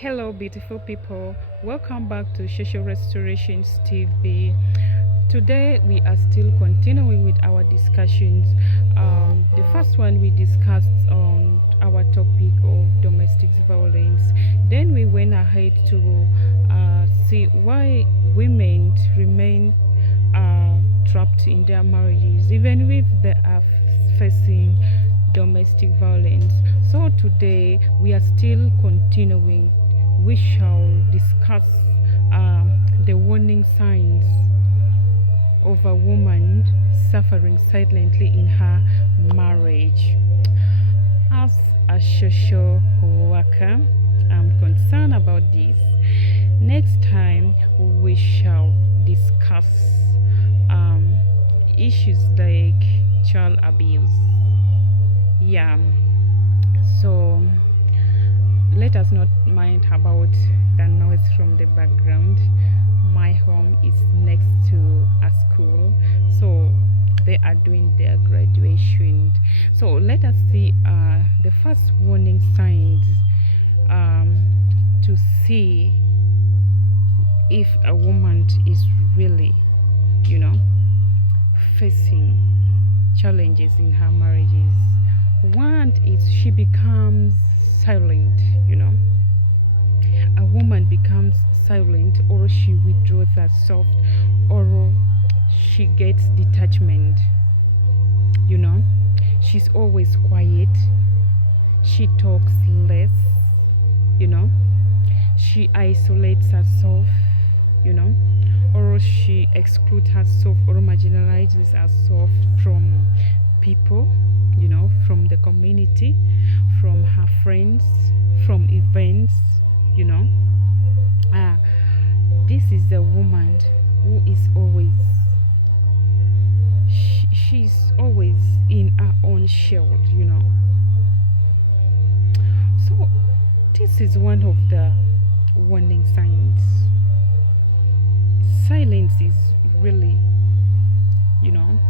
Hello, beautiful people. Welcome back to Social Restorations TV. Today, we are still continuing with our discussions. The first one we discussed on our topic of domestic violence. Then we went ahead to see why women remain trapped in their marriages, even if they are facing domestic violence. So today we are still continuing. We shall discuss the warning signs of a woman suffering silently in her marriage. As a social worker, I'm concerned about this. Next time we shall discuss issues like child abuse. Yeah, so let us not mind about the noise from the background. My home is next to a school, so they are doing their graduation. So let us see the first warning signs to see if a woman is really, facing challenges in her marriages. One is she becomes silent. A woman becomes silent, or she withdraws herself, or she gets detachment. you know she's always quiet, she talks less, you know she isolates herself, you know or she excludes herself or marginalizes herself from people, from the community, from her friends, from events. you know uh, this is a woman who is always, she's always in her own shell. So this is one of the warning signs. Silence is really, you know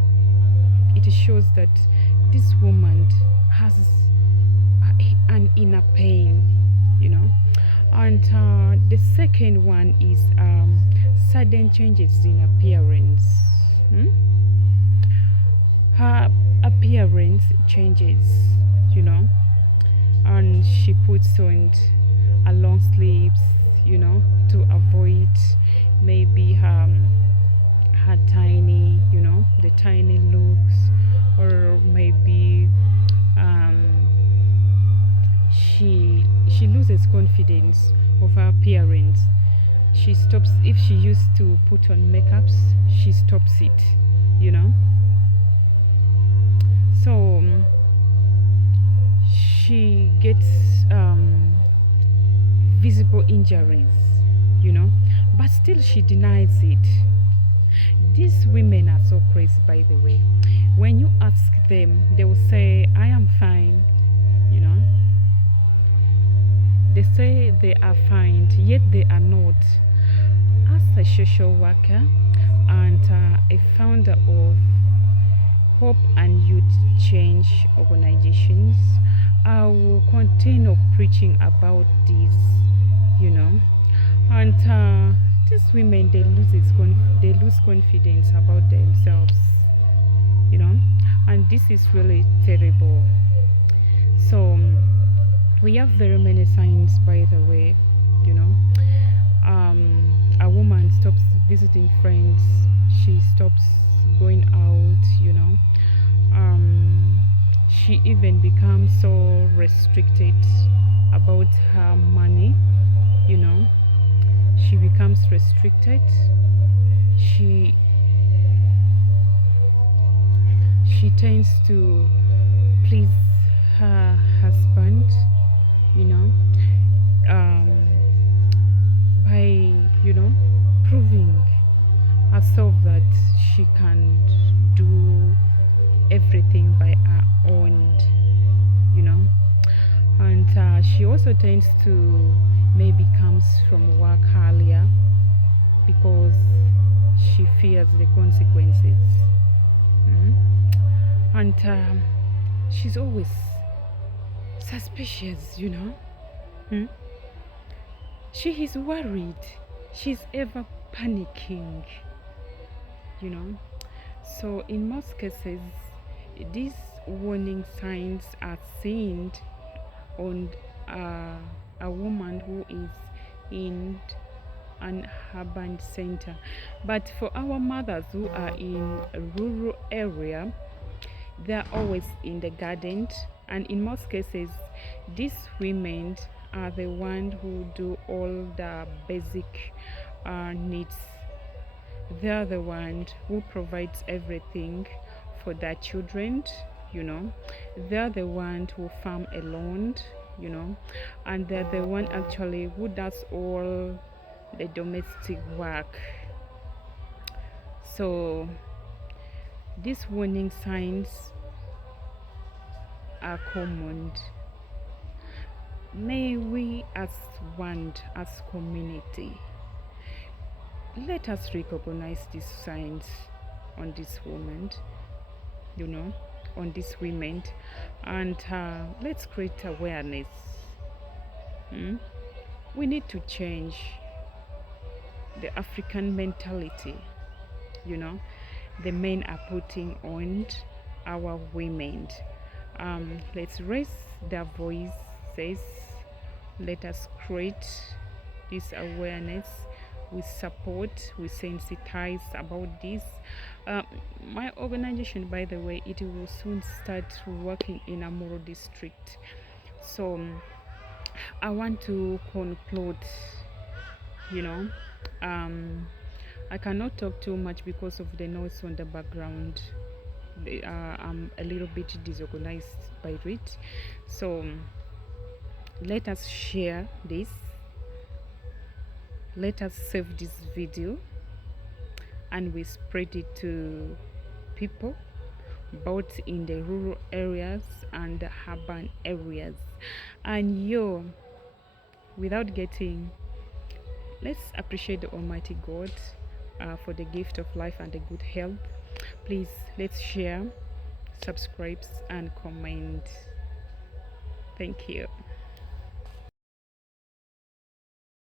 it shows that this woman has an inner pain. And the second one is sudden changes in appearance. Her appearance changes, and she puts on a long sleeves, to avoid maybe her tiny, the tiny looks, or maybe she loses confidence of her appearance. She stops. If she used to put on makeups, she stops it. you know so she gets visible injuries, but still she denies it. These women are so crazy, by the way. When you ask them, they will say, I am fine. They say they are fine, yet they are not. As a social worker and a founder of Hope and Youth Change organizations, I will continue preaching about this. And these women, they lose confidence about themselves. And this is really terrible. So we have very many signs, by the way. A woman stops visiting friends, she stops going out. She even becomes so restricted about her money. She becomes restricted. She tends to please her husband, by proving herself that she can do everything by her own. you know and she also tends to maybe comes from work earlier because she fears the consequences. And she's always suspicious. Mm? She is worried. She's ever panicking, you know. So, in most cases, these warning signs are seen on a woman who is in an urban center. But for our mothers who are in a rural area, they're always in the garden, and in most cases, these women are the ones who do all the basic needs. They're the ones who provides everything for their children, you know. They're the ones who farm alone, you know, and they're the one actually who does all the domestic work. So these warning signs are common. May we as one, as community, let us recognize these signs on this woman, you know, on these women, and let's create awareness. We need to change the African mentality, you know, the men are putting on our women. Let's raise their voices. Let us create this awareness. We support, we sensitize about this. My organization, by the way, it will soon start working in Amuro district. So I want to conclude, you know. I cannot talk too much because of the noise on the background. I'm a little bit disorganized by it. So let us share this. Let us save this video and we spread it to people both in the rural areas and the urban areas. And without getting, let's appreciate the Almighty God for the gift of life and the good health. Please, let's share, subscribe, and comment. Thank you.